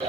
Yes,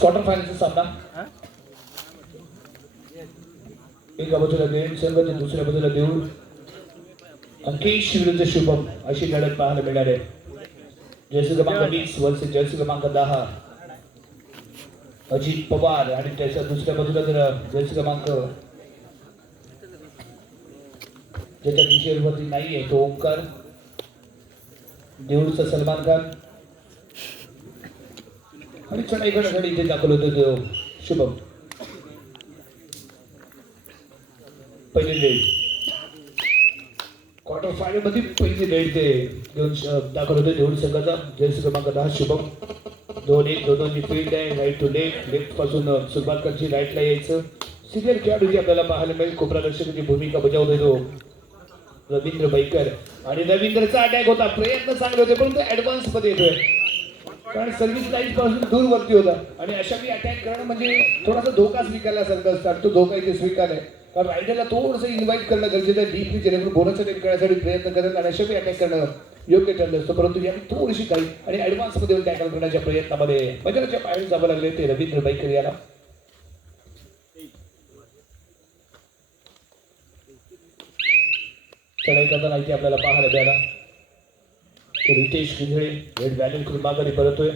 quarter finals सामना एका बाजूला देऊळ संघ तर दुसऱ्या बाजूला देऊळ अंकेश विरुद्ध शुभम अशी लढत पाहायला मिळणार आहे. जर्सी क्रमांक 20 वर्सेस जर्सी क्रमांक 10 अजित पवार आणि त्याच्या दुसऱ्या बाजूला जर्सी क्रमांक ज्याच्या टी-शर्टवरती नाहीये तो ओंकार, देऊळचा सलमान खान आणि चढाई करण्यासाठी इथे दाखल होतो तो शुभम. पहिली लेड क्वार्टर फायनल मध्ये पहिली लेड ते घेऊन दाखल होते देऊळ संघाचा जर्सी क्रमांक 10 शुभम. 2-1 दोन्ही फील्ड आहे. राईट टू लेफ्ट पासून सुरुवात करायची, राईटला यायचं. सिनियर खेळाडू आपल्याला पाहायला मिळेल. कोपरारक्षकाची भूमिका बजावतोय तो रवींद्र बैकर आणि रवींद्रचा अटॅक होता. प्रयत्न चांगले होते परंतु ऍडव्हान्स मध्ये येतोय कारण सर्व्हिस लाईन पासून दूर वरती होता आणि अशा मी अटॅक करणं म्हणजे थोडासा धोका स्वीकारल्यासारखं असतात. तो धोका इथे स्वीकारलाय कारण रायडरला थोडंसं इन्व्हाइट करणं गरजेचं आहे. डीपली जेणेकरून बोनसचा टेक करण्यासाठी प्रयत्न करत आणि अशा मी अटॅक करणं योग्य ठरलं असतं परंतु याने थोडीशी काही आणि ऍडव्हान्स मध्ये टॅकल करण्याच्या प्रयत्नामध्ये मैदानाच्या बाहेर जावं लागले ते रवींद्र बैकर याला. चढाई करताना इथे आपल्याला पाहायला मिळाला रितेश किंझळे रेड व्हॅल्यू करून माघारी परतोय.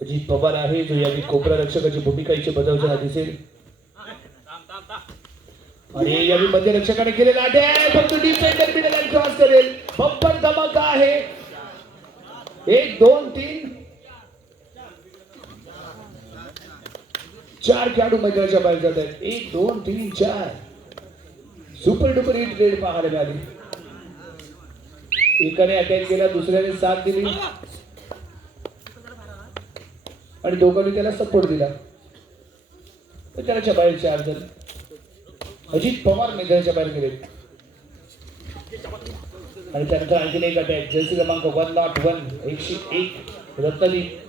अजित पवार आहे जो यावेळी कोपरा रक्षकाची भूमिका इथे बजावताना दिसेल आणि यावेळी मध्य रक्षकाने केलेला अटॅक फक्त डिफेंडर मिडल क्रॉस करेल. बंपर धमाका आहे. 1 2 3 4 खेळाडू मैदानाच्या बाहेर जात आहेत. 1 2 3 4 सुपर डुपर हिट रेड पाहायला मिळाली. एकाने अटॅक केला, दुसऱ्याने साथ दिली आणि दोघांनी त्याला सपोर्ट दिला. मैदानाच्या बाहेर 4 जण. अजित पवार मैदानाच्या बाहेर गेले आणि त्यानंतर आणखी एक अटॅक जर्सी क्रमांक 101 101 रत्नदीप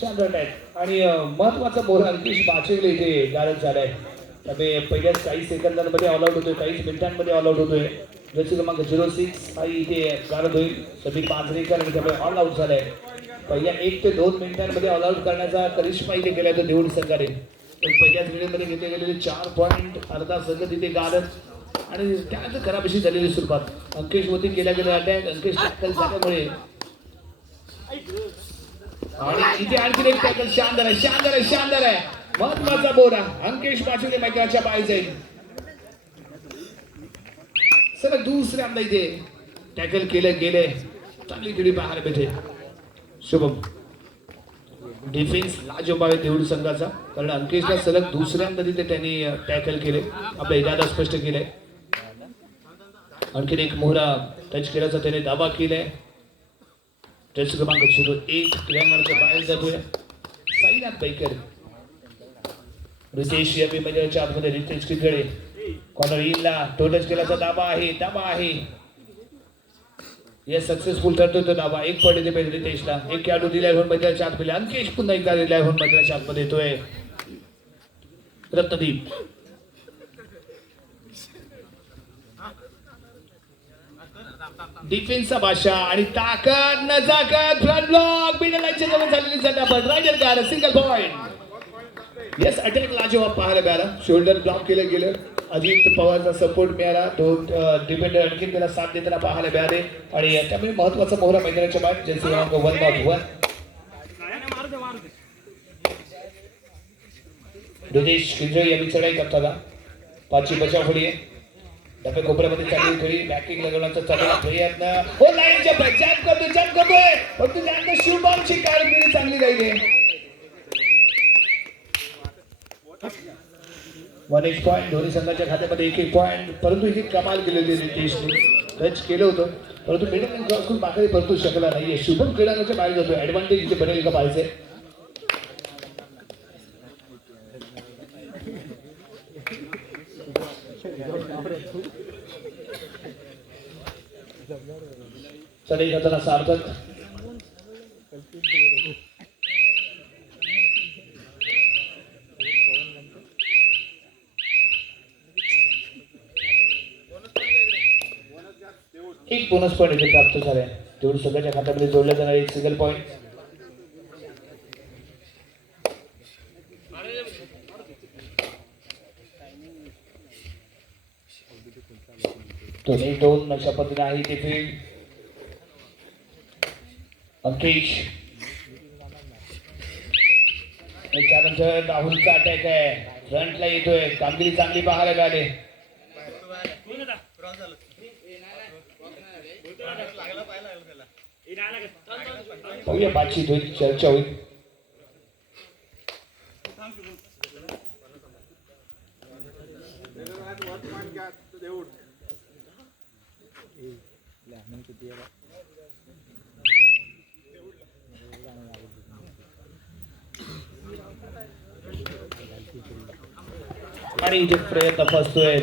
शांत अटॅक आणि महत्वाचा बोल अंकिश बाचेले इथे गारद झालाय. त्यामुळे पहिल्याच काही सेकंदांमध्ये ऑल आउट होतोय, काहीच मिनिटांमध्ये ऑल आउट होतोय. जर्सी क्रमांक 06 हा इथे गारद होईल. समीर मांजरेकर आणि त्यामुळे ऑल आउट झालाय. पहिल्या 1 ते 2 मिनिटांमध्ये ऑल आउट करण्याचा करिश्मा इथे केलाय तो देऊळ संघाने. पहिल्याच मिनिटमध्ये घेतले गेलेले 4 पॉईंट अर्धा संघ तिथे गारद आणि त्यानंतर खराब अशी झालेली सुरुवात. अंकेश वरती केला गेला अटॅक. अंकेश टॅकल झाल्यामुळे आणि इथे आणखी एक टॅकल शानदार आहे, शानदार आहे, शानदार आहे. महत्वाचा बोरा अंकेश बाचुले मैदानाच्या बाहेर जाईल. सर दुसऱ्यांदा इथे टॅकल केले गेले. चांगली तिडी बाहेर भेटे. शुभम डिफेन्स लाजवाब आहे देऊळ संघाचा कारण अंकेशला सलग दुसऱ्यांदा तिथे त्यांनी टॅकल केले. आपला इरादा स्पष्ट केलाय. आणखीन एक मोहरा टच केल्याचा त्याने दावा केलाय. टच क्रमांक 01 क्रियांगणाच्या बाहेर जातोय साईनाथ बैकर. रितेश या मैदानाच्या आतमध्ये रितेश किंझळे कॉर्नर इनला तो टच केल्याचा दावा आहे, दावा आहे. या सक्सेसफुल ठरतोय तो दावा. 1 पॉईंट येते पाहिजे रितेशला. एक खेळाडू दिलाय होऊन मैदानाच्या आतमध्ये. अंकेश पुन्हा एकदा दिलाय होऊन मैदानाच्या आतमध्ये येतोय रत्नदीप. डिफेन्सचा भाषा आणि ताकद नजाकत फ्रंट ब्लॉक मिडल लाईनच्या जवळ झालेली झटापट रायडर कार सिंगल पॉइंट. यस अटॅक लाजवाब पाहायला मिळाला. शोल्डर ब्लॉक केलं गेलं. अजित पवारचा सपोर्ट मिळाला. दोन डिफेंडर आणखी त्याला साथ देताना पाहायला मिळाले आणि त्यामुळे महत्वाचा मोहरा मैदानाच्या बाहेर जर्सी क्रमांक 1-1. दिनेश किंजळे यांनी चढाई करताना पाचवी बचाव फळी आहे. डबे कोपऱ्यामध्ये चालू खेळी बॅकिंग लगवण्याचा चाललेला प्रयत्न हो लाईनच्या जॅम करतोय परंतु त्यानंतर शुभमची कामगिरी चांगली राहिली. 1 पॉइंट दोन्ही संघाच्या खात्यामध्ये 1 पॉइंट. परंतु ही कमाल केलेली नितेशने टच केलं होतं परंतु मिडल क्रॉस करून मागे परतू शकला नाहीये. शुभम क्रीडांगणाच्या बाहेर जातोय. ऍडव्हान्टेज इथे बनेल का पाहिजे. चढाई करताना सार्थक एक बोनस पॉईंट इथे प्राप्त झालाय. तेवढी सगळ्याच्या खात्यामध्ये जोडल्या जाणार एक सिंगल पॉईंट. दोन अशा पद्धतीने आहे ते फील्ड. अंकेश त्यानंतर राहुलचा अटॅक आहे. फ्रंटला येतोय. कामगिरी चांगली पाहायला मिळाली. बघूया बातचीत होईल चर्चा होईल. आणि इथे प्रयत्न फसतोय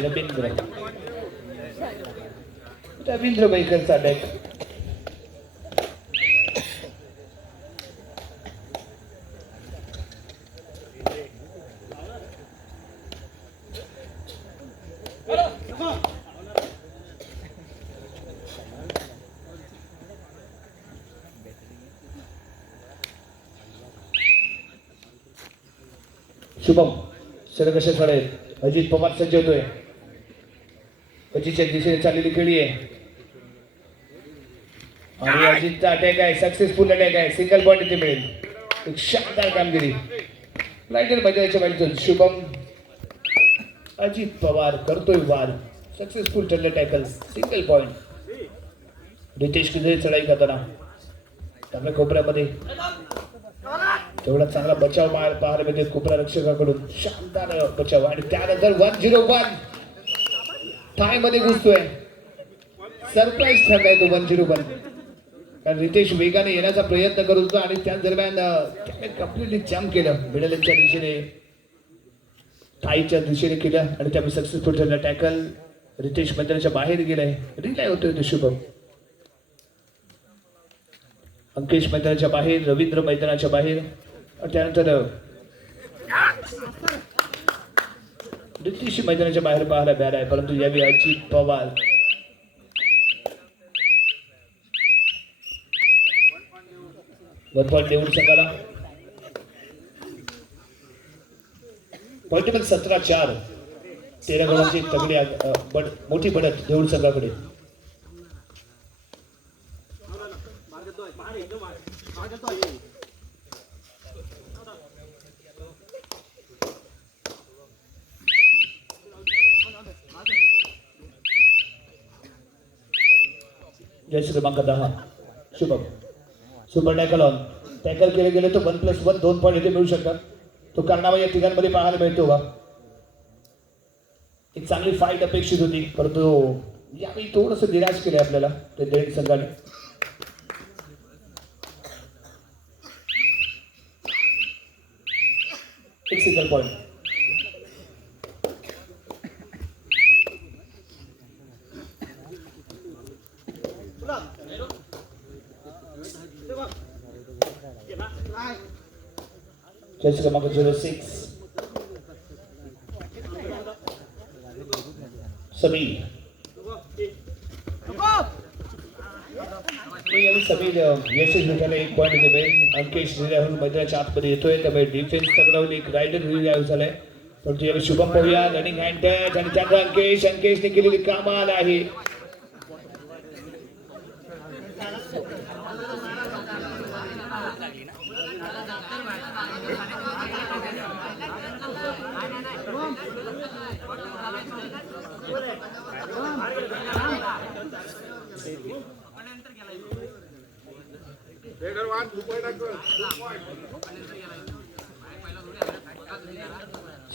रवींद्र बैकरचा अटॅक. शुभम सर कसे चढेल. अजित पवार सज्ज होतोय. अजितच्या दिशेने चाललेली खेळी आहे आणि अजितचा अटॅक आहे. सक्सेसफुल अटॅक आहे. सिंगल पॉईंट इथे मिळेल. एक शानदार कामगिरी रायडर मैदानाच्या बाजून शुभम. अजित पवार करतोय वार. सक्सेसफुल ठरलं tackle. Single point. Ritesh Kinjale चढाई करताना त्यामुळे कोपऱ्यामध्ये तेवढा चांगला बचाव पाहायला मिळते कोपरा रक्षकाकडून. शानदार बचाव आणि त्यानंतर 1-0-1 टाय मध्ये घुसतोय. सरप्राईज ठरलाय तो 1-0-1 कारण रितेश वेगाने येण्याचा प्रयत्न करत होता आणि त्याच दरम्यान त्याने कम्प्लिटली जम्प केलं. मिडलच्या दिशेने टायच्या दिशेने केलं आणि त्यामुळे सक्सेसफुल ठरलं टॅकल. रितेश मैदानाच्या बाहेर गेलाय. रिलाय होतोय तो शुभम. अंकेश मैदानाच्या बाहेर. रवींद्र मैदानाच्या बाहेर. त्यानंतर रितेश मैदानाच्या बाहेर पाहायला मिळाला आहे परंतु यावेळी अजित पवार. देऊन संघाला पॉईंट 17-4. 13 गोलांची तगडी मोठी बढत देऊळ संघाकडे. जर्सी क्रमांक 10 Shubham. Super tackle on. Tackle केले गेले तर 1+1 2 पॉईंट इथे मिळू शकतात. तो कारनामा या तिघांमध्ये पाहायला मिळतो का. एक चांगली फाईट अपेक्षित होती परंतु यावेळी थोडंसं निराश केलंय आपल्याला ते देण संघाने. एक सिंगल पॉईंट. जर्सी क्रमांक 06 समीर. यावेळी समीर यशस्वी मिठाला 1 पॉईंट देईल. अंकेश रिल्याहून मैदानाच्या आतमध्ये येतोय, त्यामुळे डिफेन्स तगडावून एक रायडर रिल्याहून झालाय. परंतु यावेळी शुभम पाहूया रनिंग हँड टच आणि त्यानंतर अंकेशने केलेली कमाल आहे.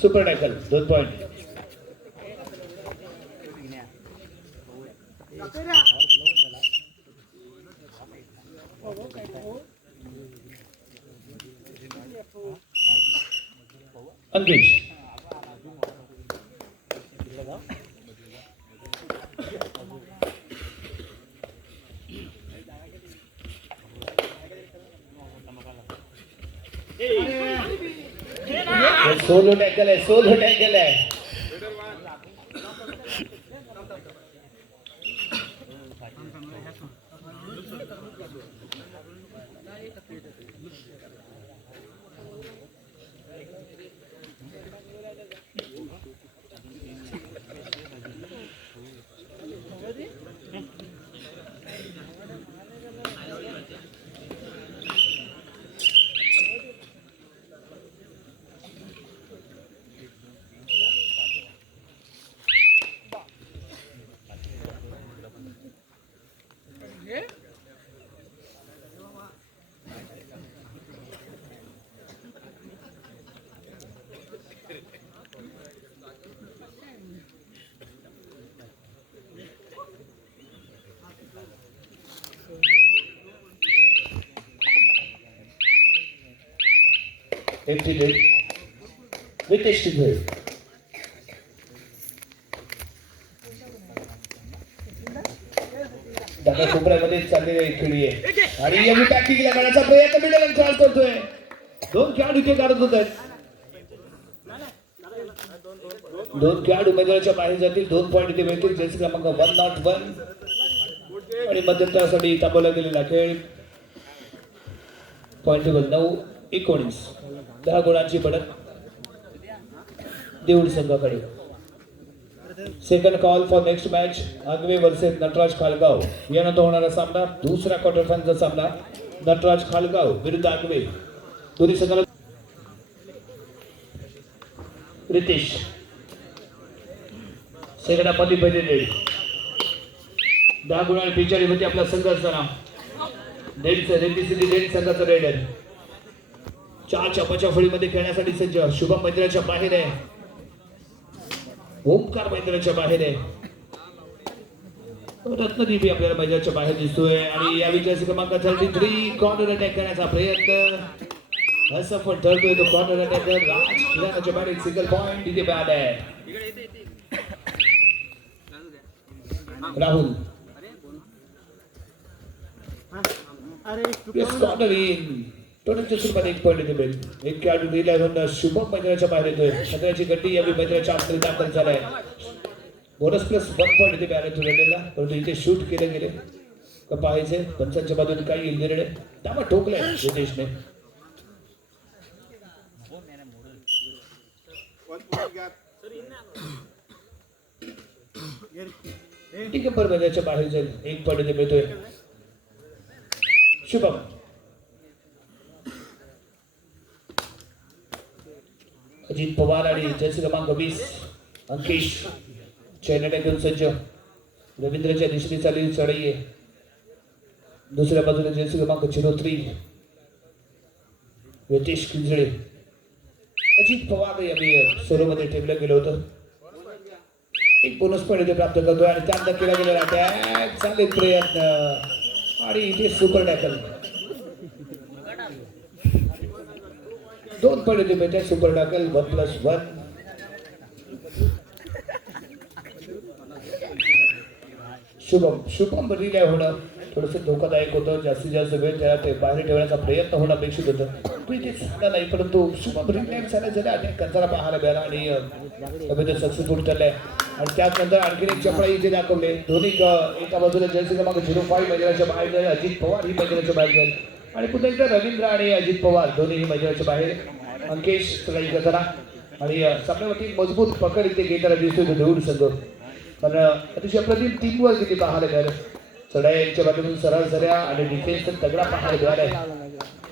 Super tackle 2 point. Ankesh solo tackle आहे. empty net with Estival. दादा सुप्रामध्ये चाललेली खेळी आहे आणि या टॅक्टिकला करण्याचा प्रयत्न मिडल क्रॉस करतोय. 2 खेळाडू इथे काढत होत आहेत. 2 खेळाडू मैदानाच्या बाहेर जातील. 2 पॉईंट इथे मिळतील. जर्सी क्रमांक 101 आणि मध्यंतरासाठी थांबवला गेलेला खेळ. Point table 9-19. 10 गुणांची बढ़त देऊळ संघाकडे. Second call for next match Agve versus Nataraj Khalgaon यानंतर होणारा सामना. दुसरा क्वार्टर फायनलचा सामना नटराज खालगाव विरुद्ध आगवे. दोन्ही संघाला रितेश सेकंडामध्ये पहिले 10 गुणांनी पिचारी होती आपला संघ असताना रेड्डी संघाचा रेडर 4 चपाच्या फळीमध्ये खेळण्यासाठी सज्ज. शुभम मैदानाच्या बाहेर आहे. ओमकार मैदानाच्या बाहेर आहे. रत्नदीपी आपल्याला मैदानाच्या बाहेर दिसतोय आणि या विजयाचा क्रमांक 33 कॉर्नर अटॅक करण्याचा प्रयत्न असफल ठरतोय. तो कॉर्नर अटॅकर राज खिलाराच्या बाहेर सिंगल पॉइंट इथे बॅट आहे. Rahul corner in. टोटलच्या सुरुवात 1 पॉईंट मिळेल. 1 खेळाडू दिला शुभम मैदानाच्या बाहेर येतोय. सदराची गड्डी यावेळी मैदानाच्या आतमध्ये दाखल झालाय. बोनस प्लस 1 पॉईंट इथे बॅलेन्स उरलेला. परंतु इथे शूट केले गेले का पाहायचे. पंचांच्या बाजूने काही येईल निर्णय दाबा ठोकलाय रितेशने. ठीक आहे. पर मैदानाच्या बाहेर जाईल. 1 पॉईंट इथे मिळतोय. शुभम अजित पवार आणि जर्सी क्रमांक 20 अंकेश चैनडे घेऊन सज्ज. रवींद्रच्या दिशेने चाललेली चढाई आहे. दुसऱ्या बाजूला जर्सी क्रमांक 03 रितेश किंजळे. अजित पवार यावेळी सोलोमध्ये ठेवलं गेलं होतं. 1 बोनस पॉईंट इथे प्राप्त करतोय आणि त्यानंतर केला गेलेला अटॅक. चांगले प्रयत्न आणि इथे सुपर टॅकल. 2 पॉईंट इथे मिळतात. Super tackle 1+1. शुभम रिले होणं थोडंसं धोकादायक होतं. जास्तीत जास्त वेळ त्याला ते बाहेर ठेवण्याचा प्रयत्न होणं अपेक्षित होतं. पण ते झालं नाही, परंतु शुभम रिटर्न झाले अनेक कंचाला पाहायला मिळाला आणि अभिनय सक्सेसफुल ठरलाय. आणि त्यानंतर आणखीन एक चपळा इथे दाखवले. दोन्ही एका बाजूला जर्सी क्रमांक 05 मैदानाच्या बाहेर जाईल. अजित पवार ही मैदानाच्या बाहेर जाईल आणि पुन्हा एकदा रवींद्र आणि अजित पवार दोन्ही मैदानाच्या बाहेर. अंकेश चढाई करताना आणि सामन्यावरती मजबूत पकड इथे घेताना दिसतोय देऊळ संघ. पण अतिशय अप्रतिम टीमवर किती पाहायला मिळालं. चढाई यांच्या बाजूतून सरळ झऱ्या आणि डिफेन्स तगडा पाहायला मिळालाय.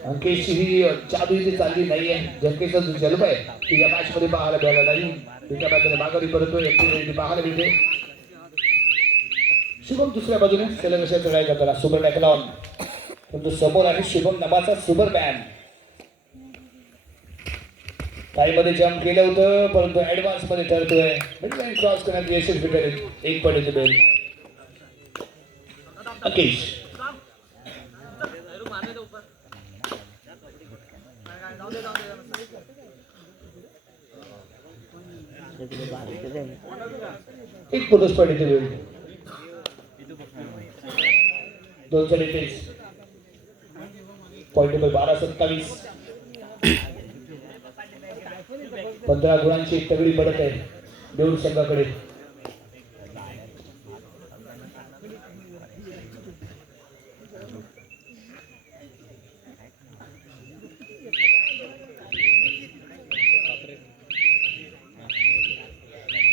अंकेश ही जादू इथे चालली नाहीये. जंकेचा जो जलम आहे ती या मॅच मध्ये पाहायला मिळाला नाही. तिच्या बाजूने माघारी परतोय पाहायला मिळते. शुभम दुसऱ्या बाजूने सलग अशा चढाई करताना सुपर टॅकलॉन. परंतु समोर आहे शुभम नावाचा सुपर मॅन. काही मध्ये जम्प केलं होतं परंतु ऍडव्हान्स मध्ये ठरतोय. मिडलाईन क्रॉस करण्यात यशस्वी ठरेल. एक पॉईंट इथे मिळेल. अंकेश एक बोनस पॉईंट इथे मिळेल. 2 चा डिफेन्स. Point number 12-27. 15 गुणांची एक तगडी पडत आहे देऊळ संघाकडे.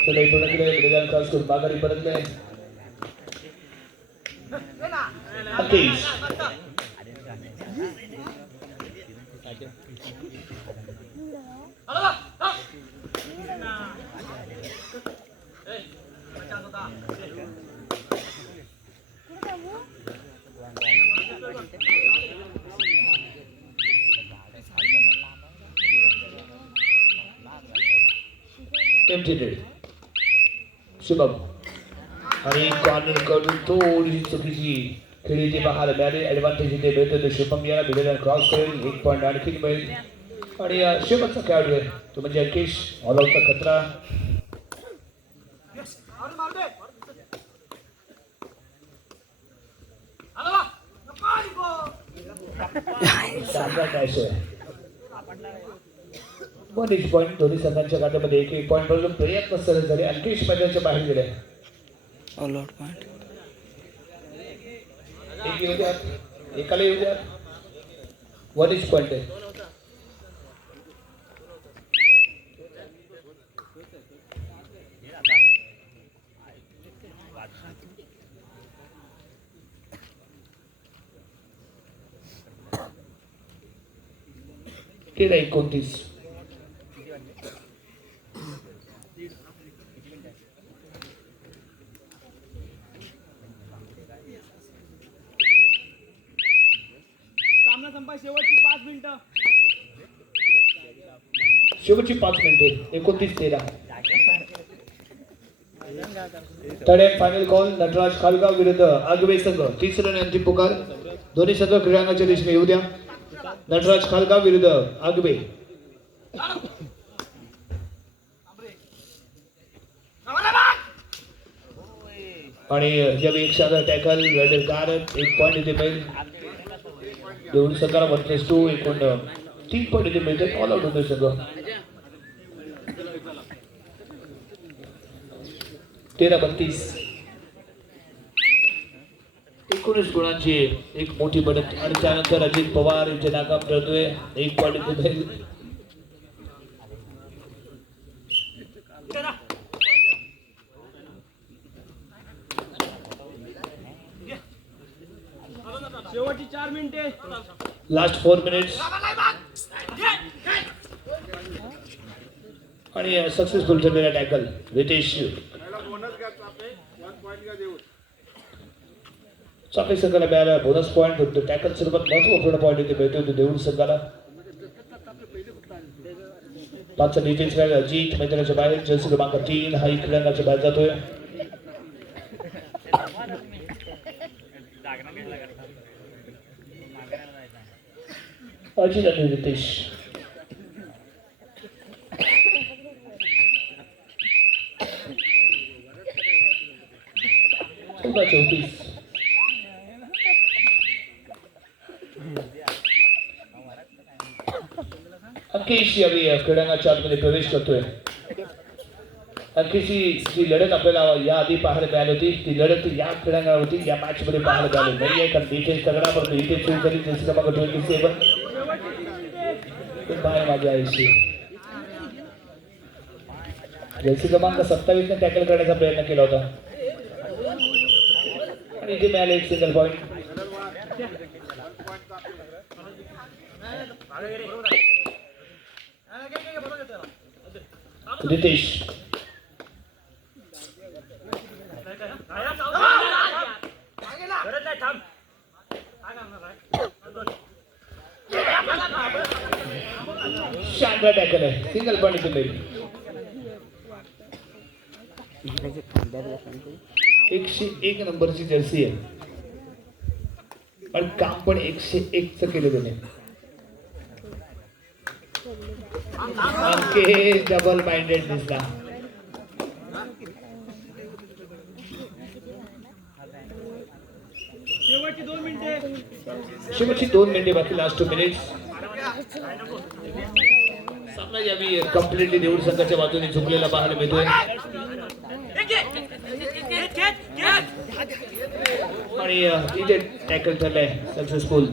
चला पूर्ण केलं. मैदान क्रॉस करून माघारी परतले. अंकेश एम्प्टीटेड. शुभम आणि कॉर्नर कडून थोडीशी चुकीची खेळी इथे पाहायला मिळाली. ऍडव्हान्टेज इथे मिळतो. तर शुभम याला मैदान क्रॉस करेल. 1 पॉईंट आणखी मिळेल. आणि शेवटचा खेळाडू आहे तो म्हणजे अंकेश. ऑल आउटचा खतरा. एक पॉईंट दोन्ही संघांच्या खात्यामध्ये 1-1 पॉईंट बरोबर प्रयत्न सरळ झाले. अंकेश मैदानाच्या बाहेर गेले. ऑल आउट पॉईंट एक येऊ द्या. एकाला येऊ द्या. 1 पॉईंट आहे. केला 29. सामना संपा. शेवटची 5 मिनिटं. शेवटची 5 मिनिटे. 29-13. Third and final call. Nataraj Khalgaon विरुद्ध आगवे संघ. तिसरा आणि अंतिम पुकार. दोन्ही संघ क्रीडांगणाच्या दिशेने येऊ द्या. नटराज खालगाव विरुद्ध आगवे. आणि जब एक साधा टॅकल रेडर गारद 1 पॉईंट इथे मिळेल. देऊळ संघाला 1+2 एकूण 3 पॉईंट इथे मिळते. ऑल आउट होतो संघ. 13-32. 19 गुणांची एक मोठी बढत. आणि त्यानंतर अजित पवार इथे नाकाम ठरतोय. 1 पॉईंट इथे मिळेल. शेवटची 4 मिनिटे. Last 4 minutes. आणि सक्सेसफुल ठरलेला टॅकल रितेश. चाकरी संघाला मिळाला बोनस पॉईंट. टॅकल सर्वात महत्वपूर्ण पॉईंट इथे मिळतो तो देऊळ संघाला. 5चा डिफेन्स खेळायला अजित मैदानाच्या बाहेर. जर्सी क्रमांक 3 हा क्रीडांगणाच्या बाहेर जातोय. अजित आणि रितेश. 14-34. अंकिश यावेळी क्रीडांगणाच्या आतमध्ये प्रवेश करतोय. अंकिशची जी लढत आपल्याला याआधी पाहायला मिळाली होती ती लढत या क्रीडांगणावरती या मॅच मध्ये पाहायला मिळाली नाहीये कारण डिफेन्स तगडा पडतो. इथे चूक झाली जशी क्रमांक 27 बाय माझ्या आयुष्य जर्सी क्रमांक 27 ने टॅकल करण्याचा प्रयत्न केला होता आणि इथे मिळाले एक सिंगल पॉईंट. रितेश शानदार टॅकल आहे. सिंगल पॉईंट इथे मिळेल. 101 नंबरची जर्सी आहे पण काम पण 101 च केलं त्याने. अंकिश डबल माइंडेड दिसला. शेवटची 2 मिनिटे बाकी. Last 2 minutes. सामना यावी कम्प्लिटली देऊळ संघाच्या बाजूने झुकलेला पाहायला मिळतोय आणि इथे टॅकल ठरलाय सक्सेसफुल.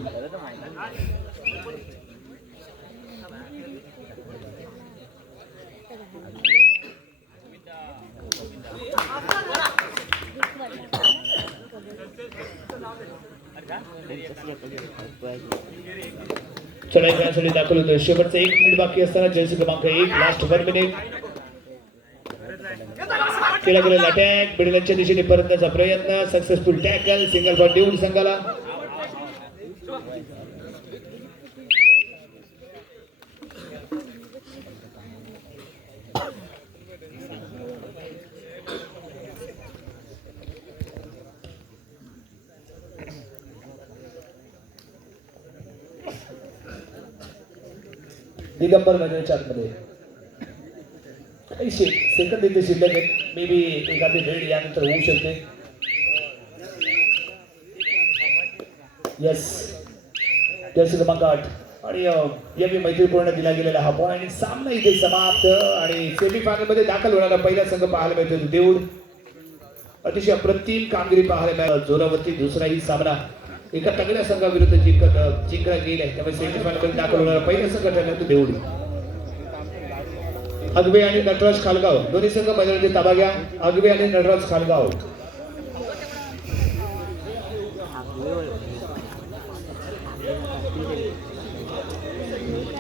चढाई करण्यासाठी दाखल होतोय. शेवटचं 1 मिनिट बाकी असताना जर्सी क्रमांक 1 लास्ट 1 मिनिट केला गेलेला अटॅक बिडलच्या दिशेने परतण्याचा प्रयत्न. Successful tackle. सिंगल पॉईंट देऊळ संघाला. दिगंबर मैदानाच्या आतमध्ये काही सेकंद इथे शिल्लक आहेत. मे बी एखादी वेळ यानंतर होऊ शकते. येस जर्सी क्रमांक 8 आणि यावेळी मैत्रीपूर्ण दिला गेलेला हा पॉईंट. सामना इथे समाप्त आणि सेमीफायनल मध्ये दाखल होणारा पहिला संघ पाहायला मिळतो देऊळ. अतिशय अप्रतिम कामगिरी पाहायला मिळाली जोरावरती. दुसराही सामना एका तगड्या संघाविरुद्ध जिंकला गेलाय त्यामुळे सेमीफायनल मध्ये दाखल होणारा पहिला संघ ठरला तो देऊळ. अगवे आणि नटराज खालगाव दोन्ही संघ मैदानाची ताबा घ्या. अगवे आणि नटराज खालगाव.